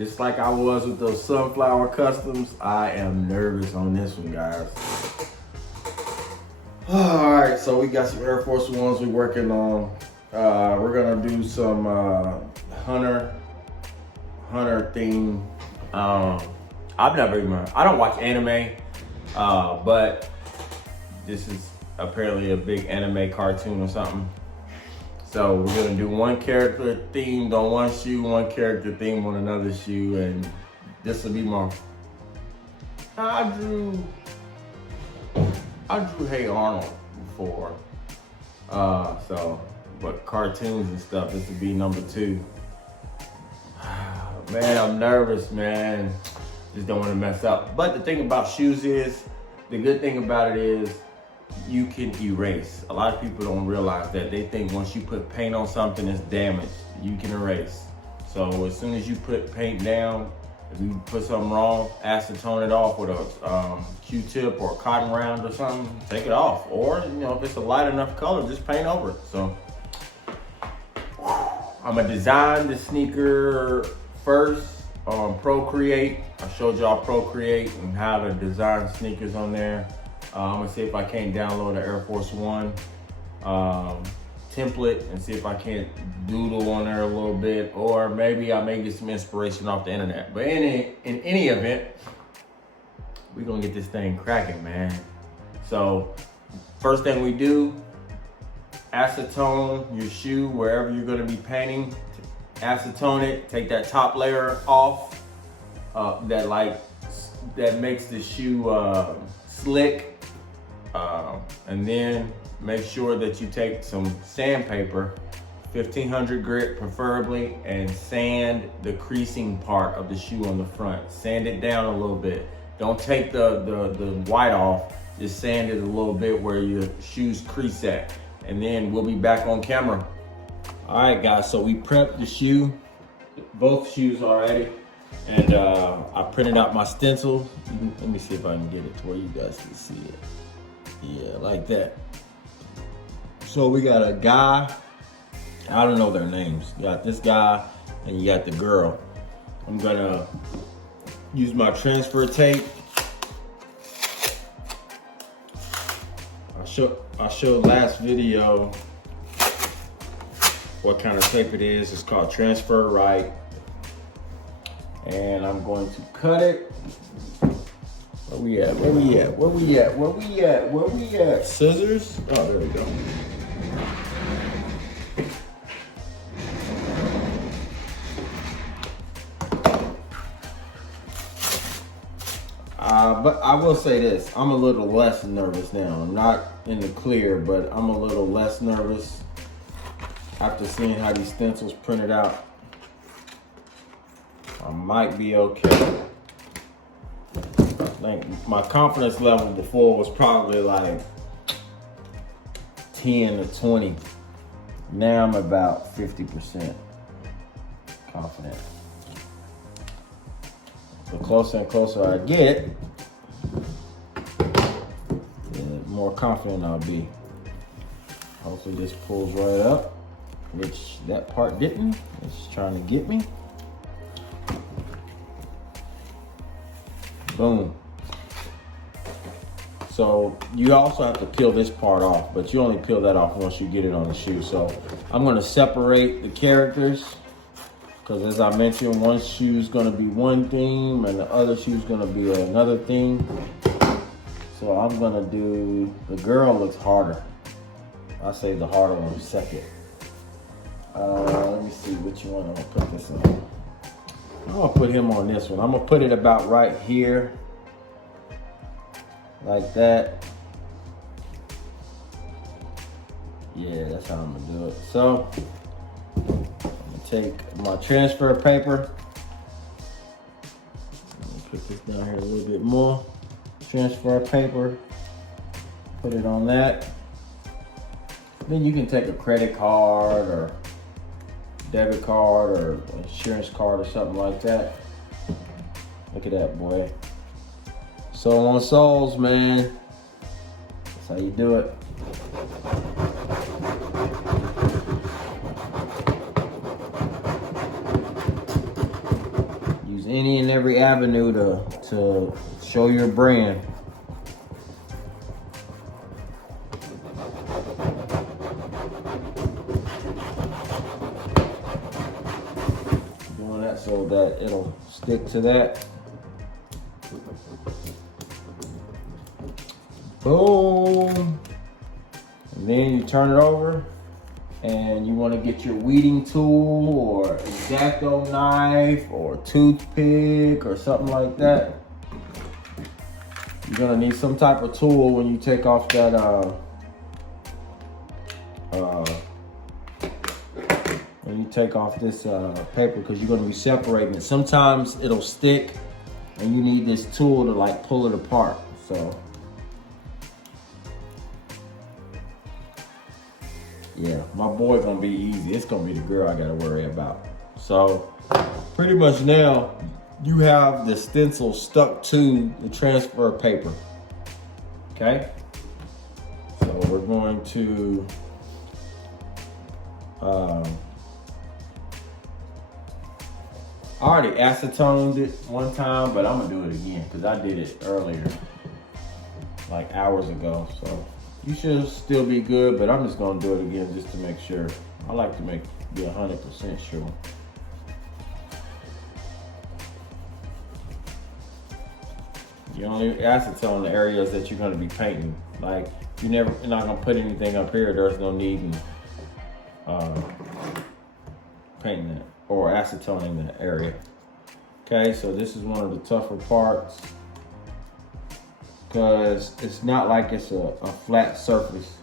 Just like I was with those sunflower customs, I am nervous on this one, guys. All right, so we got some Air Force Ones we're working on. We're gonna do some hunter theme. I don't watch anime, but this is apparently a big anime cartoon or something. So we're gonna do one character themed on one shoe, one character themed on another shoe, and this will be my. I drew Hey Arnold before, but cartoons and stuff, this would be number 2. Man, I'm nervous, man. Just don't want to mess up. But the thing about shoes is, the good thing about it is, you can erase. A lot of people don't realize that. They think once you put paint on something, it's damaged. You can erase. So as soon as you put paint down, if you put something wrong, acetone it off with a Q-tip or a cotton round or something, take it off. Or, if it's a light enough color, just paint over it. So I'm gonna design the sneaker first on Procreate. I showed y'all Procreate and how to design sneakers on there. I'm gonna see if I can't download the Air Force One template and see if I can't doodle on there a little bit, or maybe I may get some inspiration off the internet. But in any event, we're gonna get this thing cracking, man. So first thing we do, acetone your shoe wherever you're gonna be painting. Acetone it, take that top layer off, that makes the shoe slick. And then make sure that you take some sandpaper, 1500 grit preferably, and sand the creasing part of the shoe on the front. Sand it down a little bit. Don't take the white off, just sand it a little bit where your shoes crease at. And then we'll be back on camera. All right, guys, so we prepped the shoe, both shoes already. And I printed out my stencil. Let me see if I can get it to where you guys can see it. Yeah, like that. So we got a guy, I don't know their names. You got this guy and you got the girl. I'm gonna use my transfer tape. I showed last video what kind of tape it is. It's called Transfer Right. And I'm going to cut it. Where we at? Scissors? Oh, there we go. But I will say this, I'm a little less nervous now. I'm not in the clear, but I'm a little less nervous after seeing how these stencils printed out. I might be okay. Like, my confidence level before was probably like 10 to 20. Now I'm about 50% confident. The closer and closer I get, the more confident I'll be. Hopefully this pulls right up, which that part didn't. It's trying to get me. Boom. So you also have to peel this part off, but you only peel that off once you get it on the shoe. So I'm gonna separate the characters, because as I mentioned, one shoe is gonna be one theme and the other shoe is gonna be another theme. So I'm gonna do, the girl looks harder. I'll say the harder one second. Let me see which one I'm gonna put this on. I'm gonna put him on this one. I'm gonna put it about right here, like that. Yeah, that's how I'm gonna do it. So I'm gonna take my transfer paper. Let me put this down here a little bit more. Transfer paper, put it on that. Then you can take a credit card or debit card or insurance card or something like that. Look at that, boy. Sole on soles, man. That's how you do it. any and every avenue to show your brand. Doing that so that it'll stick to that. Boom. And then you turn it over, and you want to get your weeding tool or X-Acto knife or toothpick or something like that. You're gonna need some type of tool when you take off that this paper, because you're gonna be separating it. Sometimes it'll stick and you need this tool to like pull it apart. So yeah, my boy gonna be easy. It's gonna be the girl I gotta worry about. So pretty much now you have the stencil stuck to the transfer paper. Okay? So we're going to I already acetoned it one time, but I'm gonna do it again because I did it earlier, like hours ago. So you should still be good, but I'm just gonna do it again just to make sure. I like to be 100% sure. You only acetone the areas that you're gonna be painting. Like you're not gonna put anything up here. There's no need in painting it or acetoning that area. Okay, so this is one of the tougher parts because it's not like it's a flat surface.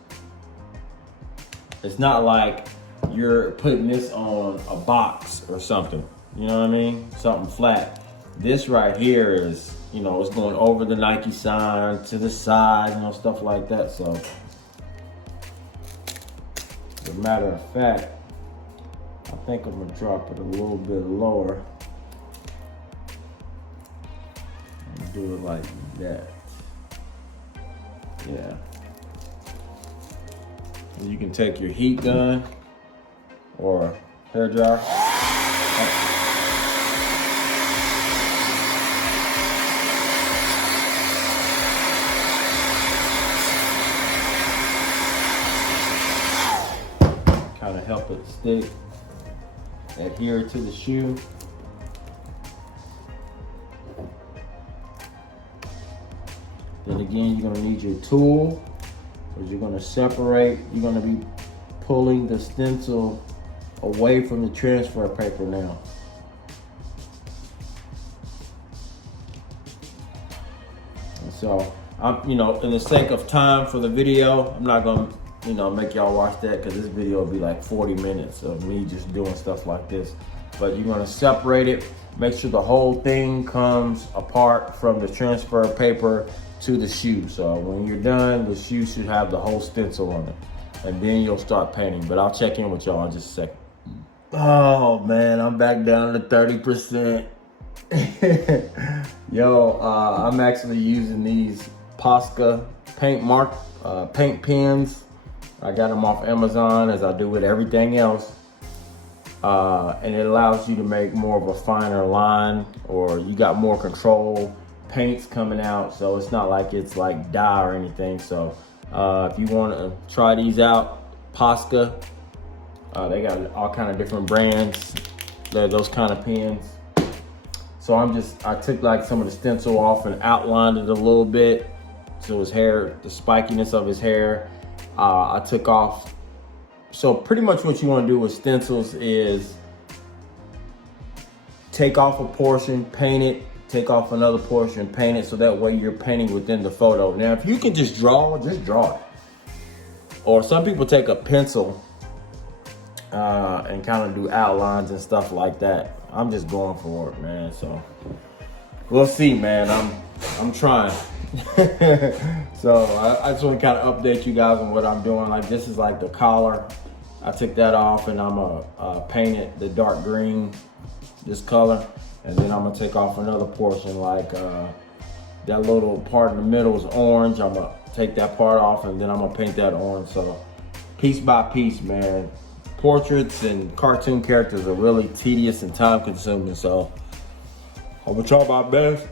It's not like you're putting this on a box or something. You know what I mean? Something flat. This right here is, you know, it's going over the Nike sign, to the side, you know, stuff like that. So, as a matter of fact, I think I'm gonna drop it a little bit lower. And do it like that. Yeah. And you can take your heat gun or hair dryer. Kind of help it stick, adhere to the shoe. Then again, you're gonna need your tool, because you're gonna separate, you're gonna be pulling the stencil away from the transfer paper now. And so, I'm, you know, in the sake of time for the video, I'm not gonna, you know, make y'all watch that, because this video will be like 40 minutes of me just doing stuff like this. But you're gonna separate it, make sure the whole thing comes apart from the transfer paper to the shoe. So when you're done, the shoe should have the whole stencil on it. And then you'll start painting. But I'll check in with y'all in just a second. Oh man, I'm back down to 30%. Yo, I'm actually using these Posca paint pens. I got them off Amazon, as I do with everything else. And it allows you to make more of a finer line, or you got more control. Paint's coming out, so it's not like it's like dye or anything. So if you want to try these out, Posca, they got all kind of different brands. They're those kind of pens. So I took like some of the stencil off and outlined it a little bit, so his hair, the spikiness of his hair, I took off. So pretty much what you want to do with stencils is take off a portion, paint it, take off another portion, paint it, so that way you're painting within the photo. Now, if you can just draw it. Or some people take a pencil and kind of do outlines and stuff like that. I'm just going for it, man. So we'll see, man. I'm trying. So I just want to kind of update you guys on what I'm doing. Like, this is like the collar. I took that off, and I'm gonna paint it the dark green, this color. And then I'm gonna take off another portion, like that little part in the middle is orange. I'm gonna take that part off, and then I'm gonna paint that orange. So piece by piece, man. Portraits and cartoon characters are really tedious and time consuming. So I'm gonna try my best.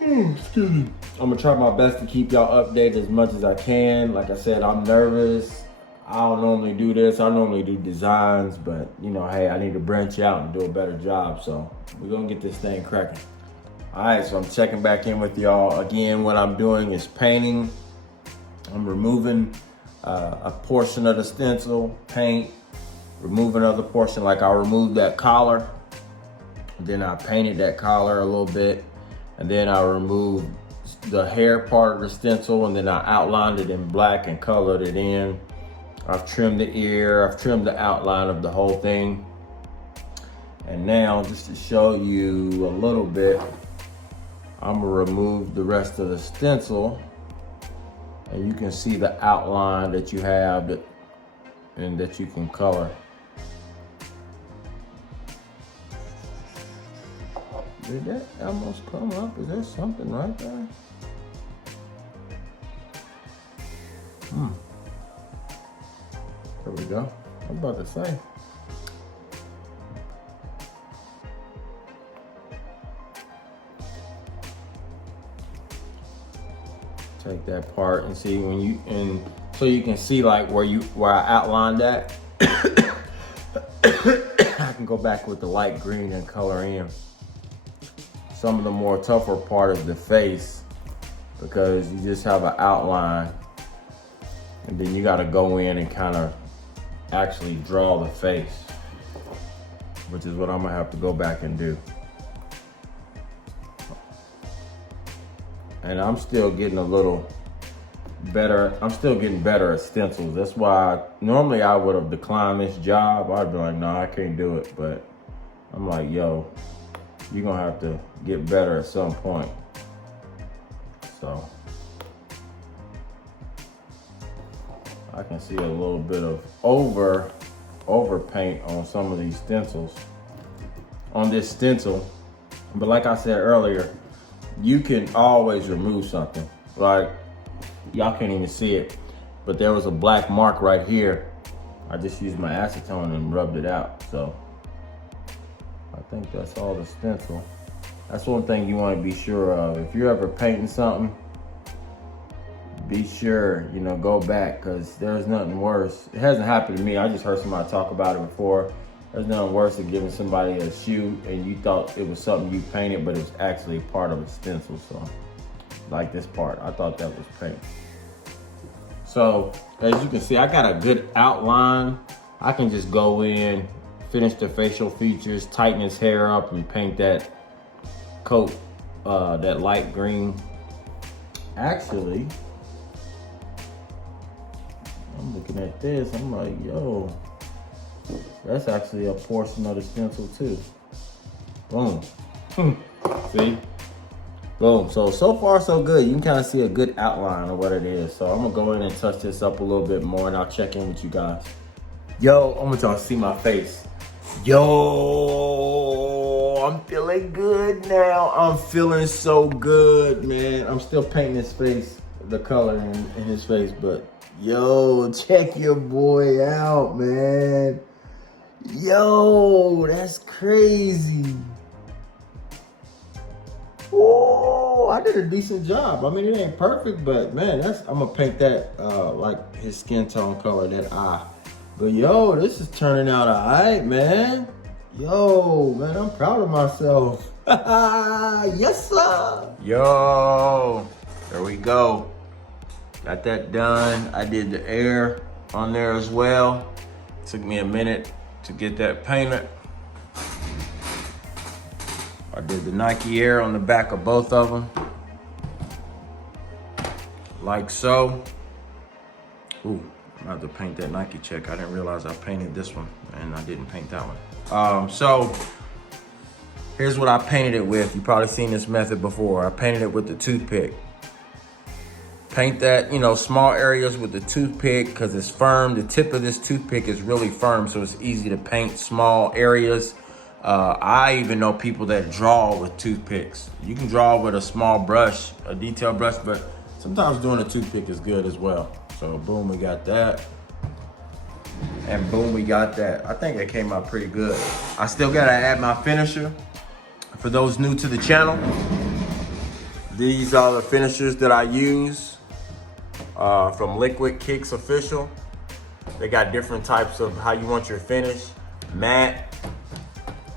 Excuse me. I'm gonna try my best to keep y'all updated as much as I can. Like I said, I'm nervous. I don't normally do this. I normally do designs, but you know, hey, I need to branch out and do a better job. So we're gonna get this thing cracking. All right, so I'm checking back in with y'all. Again, what I'm doing is painting. I'm removing a portion of the stencil, paint, remove another portion. Like I removed that collar, then I painted that collar a little bit, and then I removed the hair part of the stencil, and then I outlined it in black and colored it in. I've trimmed the ear, I've trimmed the outline of the whole thing. And now, just to show you a little bit, I'm gonna remove the rest of the stencil, and you can see the outline that you have and that you can color. Did that almost come up? Is there something right there? There we go. I'm about to say. Take that part and see when you, and so you can see like where I outlined that. I can go back with the light green and color in some of the more tougher part of the face, because you just have an outline and then you got to go in and kind of actually draw the face, which is what I'm gonna have to go back and do. And I'm still getting a little better. I'm still getting better at stencils. That's why normally I would have declined this job. I'd be like, no, I can't do it. But I'm like, yo, you're gonna have to get better at some point. So I can see a little bit of over paint on some of these stencils, on this stencil. But like I said earlier, you can always remove something. Like, y'all can't even see it, but there was a black mark right here. I just used my acetone and rubbed it out. So I think that's all the stencil. That's one thing you want to be sure of. If you're ever painting something, be sure, you know, go back, because there's nothing worse. It hasn't happened to me. I just heard somebody talk about it before. There's nothing worse than giving somebody a shoe and you thought it was something you painted, but it was actually part of a stencil. So, like this part, I thought that was paint. So, as you can see, I got a good outline. I can just go in, finish the facial features, tighten his hair up, and paint that coat, that light green. Actually, I'm looking at this, I'm like, yo, that's actually a portion of the stencil too. Boom. See? Boom. So far so good. You can kind of see a good outline of what it is. So I'm gonna go in and touch this up a little bit more, and I'll check in with you guys. Yo, I want y'all to see my face. Yo, I'm feeling good now. I'm feeling so good, man. I'm still painting his face, the color in his face, but yo, check your boy out, man. Yo, that's crazy. Oh, I did a decent job. I mean, it ain't perfect, but man, I'm gonna paint that like his skin tone color, that eye. But yo, this is turning out all right, man. Yo, man, I'm proud of myself. Yes, sir. Yo, there we go. Got that done. I did the air on there as well. Took me a minute to get that painted. I did the Nike Air on the back of both of them. Like so. Ooh, I'm about to paint that Nike check. I didn't realize I painted this one and I didn't paint that one. So here's what I painted it with. You've probably seen this method before. I painted it with the toothpick. Paint that, you know, small areas with the toothpick because it's firm. The tip of this toothpick is really firm, so it's easy to paint small areas. I even know people that draw with toothpicks. You can draw with a small brush, a detail brush, but sometimes doing a toothpick is good as well. So boom, we got that. And boom, we got that. I think it came out pretty good. I still gotta add my finisher. For those new to the channel, these are the finishers that I use from Liquid Kicks Official. They got different types of how you want your finish. Matte.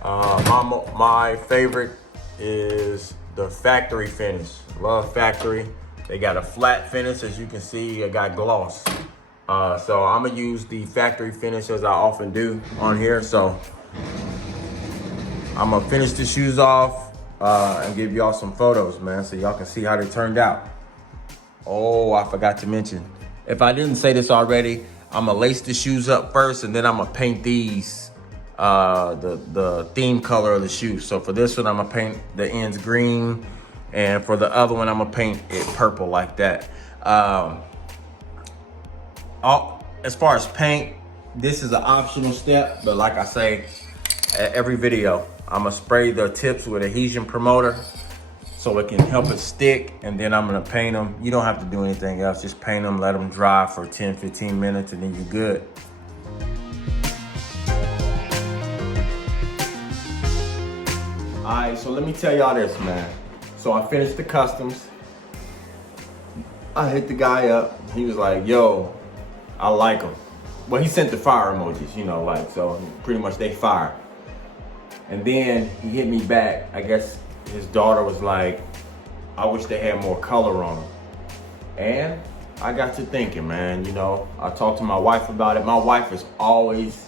My favorite is the factory finish. Love factory. They got a flat finish, as you can see. It got gloss. So I'm gonna use the factory finish as I often do on here. So I'm gonna finish the shoes off and give y'all some photos, man, so y'all can see how they turned out. Oh, I forgot to mention, if I didn't say this already, I'm gonna lace the shoes up first, and then I'm gonna paint these the theme color of the shoe. So for this one, I'm gonna paint the ends green, and for the other one, I'm gonna paint it purple like that. As far as paint, this is an optional step, but like I say, at every video, I'm gonna spray the tips with adhesion promoter so it can help it stick, and then I'm gonna paint them. You don't have to do anything else, just paint them, let them dry for 10-15 minutes, and then you're good. All right, so let me tell y'all this, man. So I finished the customs. I hit the guy up. He was like, yo, I like them. Well, he sent the fire emojis, you know, like, so pretty much they fire. And then he hit me back. I guess his daughter was like, I wish they had more color on them. And I got to thinking, man, you know, I talked to my wife about it. My wife has always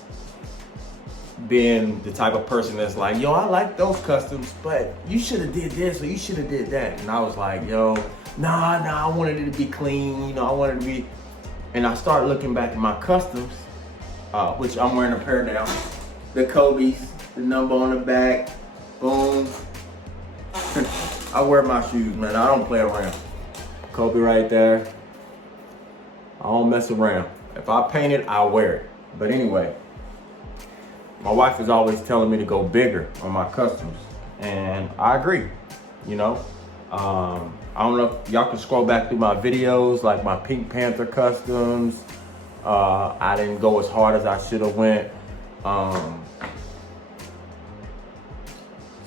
been the type of person that's like, yo, I like those customs, but you should have did this or you should have did that. And I was like, yo, nah, I wanted it to be clean, you know, I wanted it to be. And I started looking back at my customs, which I'm wearing a pair now. The Kobe's, the number on the back, boom. I wear my shoes, man. I don't play around. Kobe right there. I don't mess around. If I paint it, I'll wear it. But anyway, my wife is always telling me to go bigger on my customs, and I agree, you know. I don't know if y'all can scroll back through my videos, like my Pink Panther customs. I didn't go as hard as I should have went.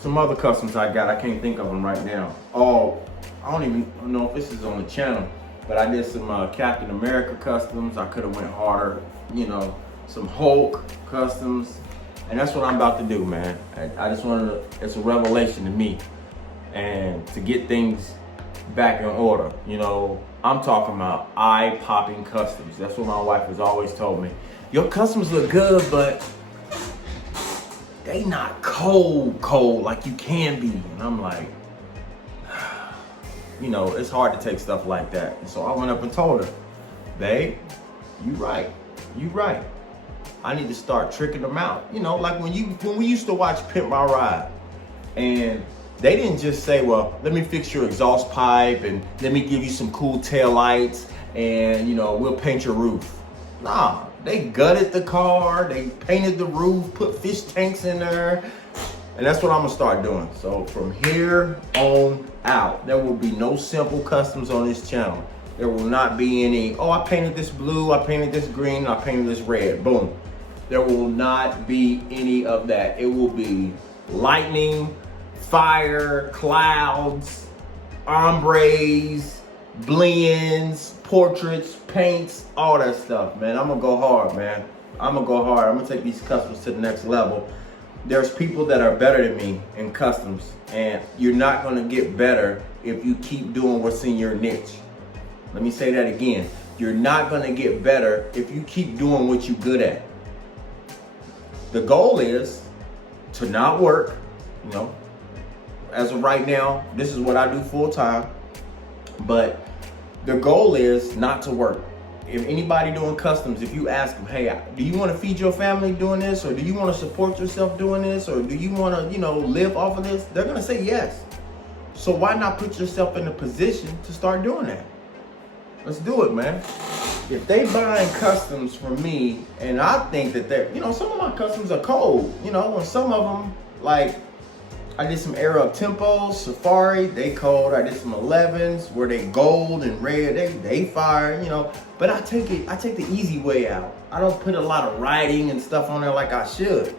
Some other customs I got, I can't think of them right now. Oh, I don't even know if this is on the channel, but I did some Captain America customs. I could have went harder, you know, some Hulk customs. And that's what I'm about to do, man. I just wanted to, it's a revelation to me. And to get things back in order, you know, I'm talking about eye-popping customs. That's what my wife has always told me. Your customs look good, but they not cold like you can be. And I'm like, you know, it's hard to take stuff like that. And so I went up and told her, babe, you right. I need to start tricking them out. You know, like when we used to watch Pimp My Ride, and they didn't just say, well, let me fix your exhaust pipe and let me give you some cool tail lights and, you know, we'll paint your roof. Nah, they gutted the car, they painted the roof, put fish tanks in there, and that's what I'm gonna start doing. So from here on out, there will be no simple customs on this channel. There will not be any, oh, I painted this blue, I painted this green, I painted this red, boom. There will not be any of that. It will be lightning, fire, clouds, ombres, blends, portraits, paints, all that stuff, man. I'm gonna go hard, man. I'm gonna go hard. I'm gonna take these customs to the next level. There's people that are better than me in customs, and you're not gonna get better if you keep doing what's in your niche. Let me say that again. You're not gonna get better if you keep doing what you're good at. The goal is to not work, you know. As of right now, this is what I do full time, but the goal is not to work. If anybody doing customs, if you ask them, hey, do you want to feed your family doing this, or do you want to support yourself doing this, or do you want to, you know, live off of this? They're gonna say yes. So why not put yourself in a position to start doing that? Let's do it, man. If they buying customs from me, and I think that they're, you know, some of my customs are cold, you know, and some of them, like, I did some Air Up Tempos, Safari, they cold. I did some 11s where they gold and red, they fire, you know. But I take the easy way out. I don't put a lot of writing and stuff on there like I should.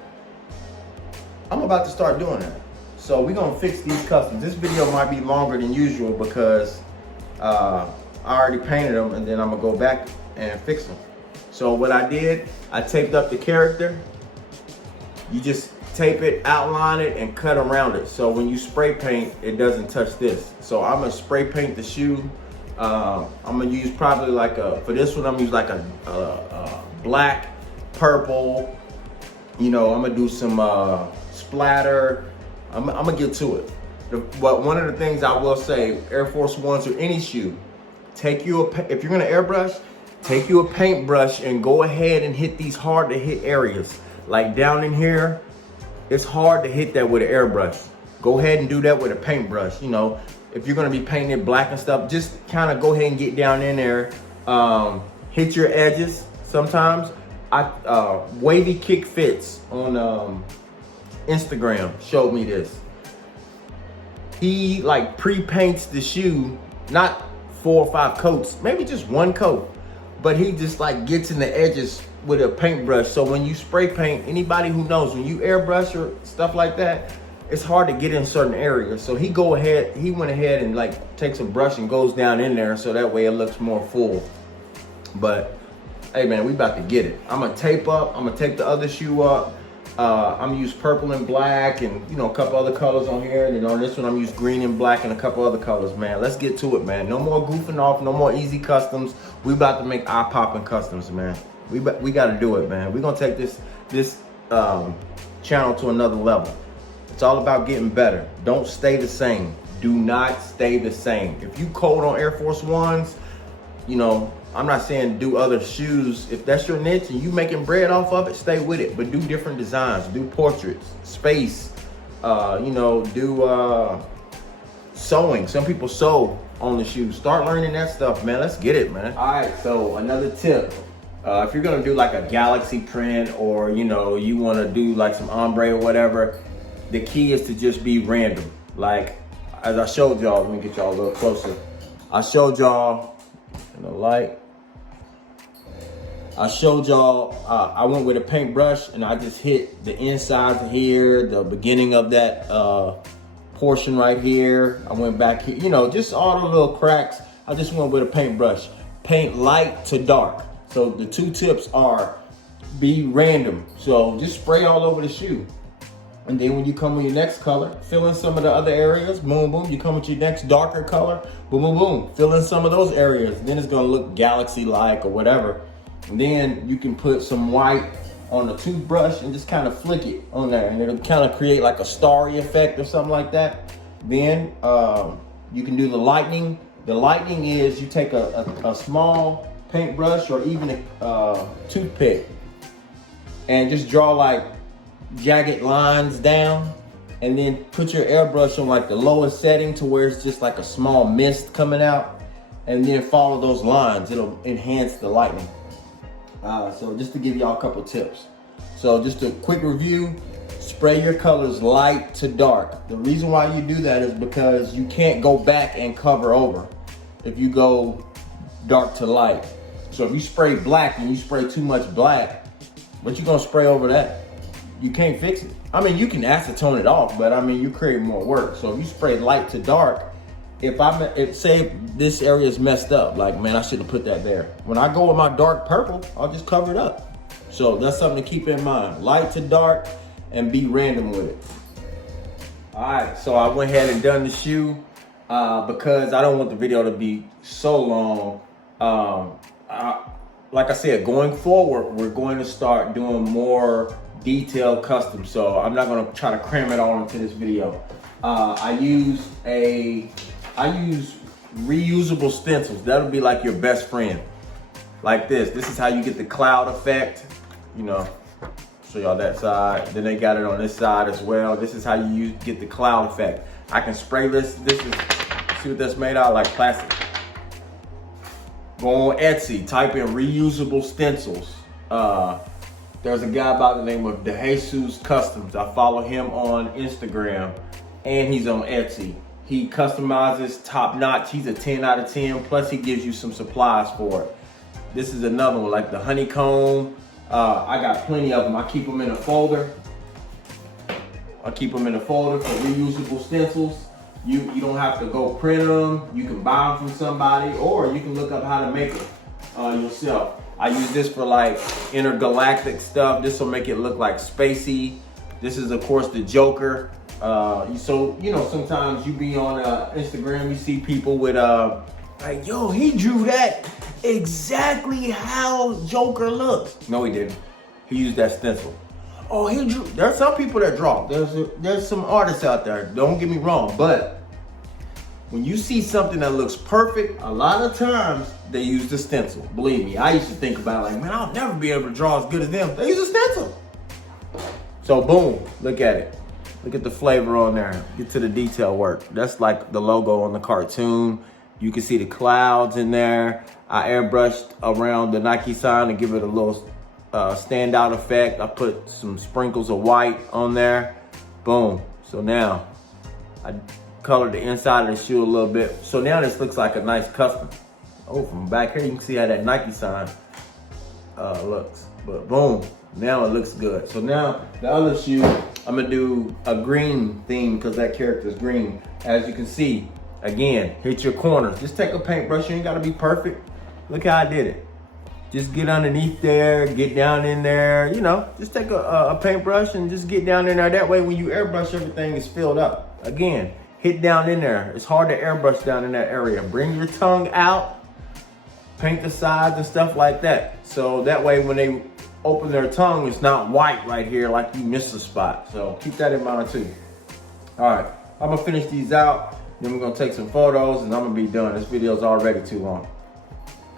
I'm about to start doing that. So we're gonna fix these customs. This video might be longer than usual because I already painted them, and then I'm gonna go back and fix them. So what I did, I taped up the character. You just tape it, outline it, and cut around it. So when you spray paint, it doesn't touch this. So I'm gonna spray paint the shoe. I'm gonna use probably like for this one, I'm gonna use like a black, purple. You know, I'm gonna do some splatter. I'm gonna get to it. But one of the things I will say, Air Force Ones or any shoe, if you're gonna airbrush, take you a paintbrush and go ahead and hit these hard to hit areas. Like down in here, it's hard to hit that with an airbrush. Go ahead and do that with a paintbrush. You know, if you're gonna be painting it black and stuff, just kind of go ahead and get down in there. Hit your edges sometimes. Wavy Kick Fits on Instagram showed me this. He like pre-paints the shoe, not 4 or 5 coats, maybe just 1 coat, but he just like gets in the edges with a paintbrush. So when you spray paint, anybody who knows, when you airbrush or stuff like that, it's hard to get in certain areas. So he went ahead and like takes a brush and goes down in there so that way it looks more full. But hey man, we about to get it. I'm gonna tape up, I'm gonna tape the other shoe up. I'm gonna use purple and black and, you know, a couple other colors on here. And then on this one, I'm gonna use green and black and a couple other colors, man. Let's get to it, man. No more goofing off, no more easy customs. We about to make eye-popping customs, man. We gotta do it, man. We're gonna take this channel to another level. It's all about getting better. Don't stay the same. Do not stay the same. If you cold on Air Force Ones, you know, I'm not saying do other shoes. If that's your niche and you making bread off of it, stay with it. But do different designs, do portraits, space, you know, do sewing. Some people sew on the shoes. Start learning that stuff, man. Let's get it, man. All right, so another tip. If you're gonna do like a galaxy print, or, you know, you wanna do like some ombre or whatever, the key is to just be random. Like, as I showed y'all, let me get y'all a little closer. I showed y'all in the light. I showed y'all, I went with a paintbrush and I just hit the inside here, the beginning of that portion right here. I went back here, you know, just all the little cracks. I just went with a paintbrush. Paint light to dark. So the 2 tips are be random. So just spray all over the shoe. And then when you come with your next color, fill in some of the other areas, boom, boom. You come with your next darker color, boom, boom, boom. Fill in some of those areas. Then it's gonna look galaxy-like or whatever. And then you can put some white on a toothbrush and just kind of flick it on there. And it'll kind of create like a starry effect or something like that. Then you can do the lightning. The lightning is you take a small paintbrush or even a toothpick and just draw like jagged lines down, and then put your airbrush on like the lowest setting to where it's just like a small mist coming out, and then follow those lines. It'll enhance the lightning. So just to give y'all a couple tips. So just a quick review, spray your colors light to dark. The reason why you do that is because you can't go back and cover over if you go dark to light. So if you spray black and you spray too much black, what you gonna spray over that? You can't fix it. I mean, you can acetone it off, but I mean, you create more work. So if you spray light to dark, if say this area is messed up, like, man, I should have put that there. When I go with my dark purple, I'll just cover it up. So that's something to keep in mind. Light to dark and be random with it. All right, so I went ahead and done the shoe because I don't want the video to be so long. Like I said, going forward, we're going to start doing more detailed custom. So I'm not gonna try to cram it all into this video. I use reusable stencils. That'll be like your best friend. Like this. This is how you get the cloud effect. You know, show y'all that side. Then they got it on this side as well. This is how you get the cloud effect. I can spray this. This is, see what that's made out of? Like plastic. Go on Etsy, type in reusable stencils. There's a guy by the name of DeJesus Customs. I follow him on Instagram and he's on Etsy. He customizes top notch. He's a 10 out of 10. Plus he gives you some supplies for it. This is another one, like the honeycomb. I got plenty of them. I keep them in a folder. I keep them in a folder for reusable stencils. You don't have to go print them. You can buy them from somebody, or you can look up how to make it yourself. I use this for like intergalactic stuff. this will make it look like spacey. This is of course the Joker. So you know, sometimes you be on Instagram, you see people with like, yo, he drew that exactly how Joker looks. No, he didn't. He used that stencil. Oh, he drew. There's some people that draw. There's some artists out there. Don't get me wrong, but when you see something that looks perfect, a lot of times they use the stencil. Believe me, I used to think about it like, man, I'll never be able to draw as good as them. They use a stencil. So boom, look at it. Look at the flavor on there. Get to the detail work. That's like the logo on the cartoon. You can see the clouds in there. I airbrushed around the Nike sign to give it a little standout effect. I put some sprinkles of white on there. Boom. So now I colored the inside of the shoe a little bit. So now this looks like a nice custom. Oh, from back here you can see how that Nike sign looks. But boom, now it looks good. So now the other shoe, I'm gonna do a green theme because that character is green. As you can see, again, hit your corners. Just take a paintbrush. You ain't gotta be perfect. Look how I did it. Just get underneath there, get down in there, you know, just take a paintbrush and just get down in there. That way when you airbrush, everything is filled up. Again, hit down in there. It's hard to airbrush down in that area. Bring your tongue out, paint the sides and stuff like that. So that way when they open their tongue, it's not white right here like you missed a spot. So keep that in mind too. All right, I'm gonna finish these out. Then we're gonna take some photos and I'm gonna be done. This video's already too long.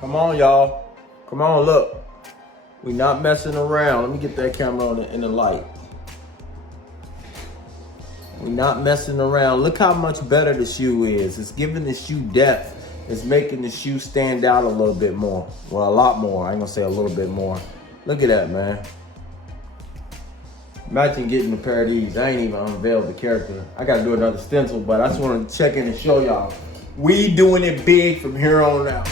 Come on, y'all. Come on, look. We not messing around. Let me get that camera in the light. We not messing around. Look how much better the shoe is. It's giving the shoe depth. It's making the shoe stand out a little bit more. Well, a lot more. I ain't gonna say a little bit more. Look at that, man. Imagine getting a pair of these. I ain't even unveiled the character. I gotta do another stencil, but I just wanna check in and show y'all. We doing it big from here on out.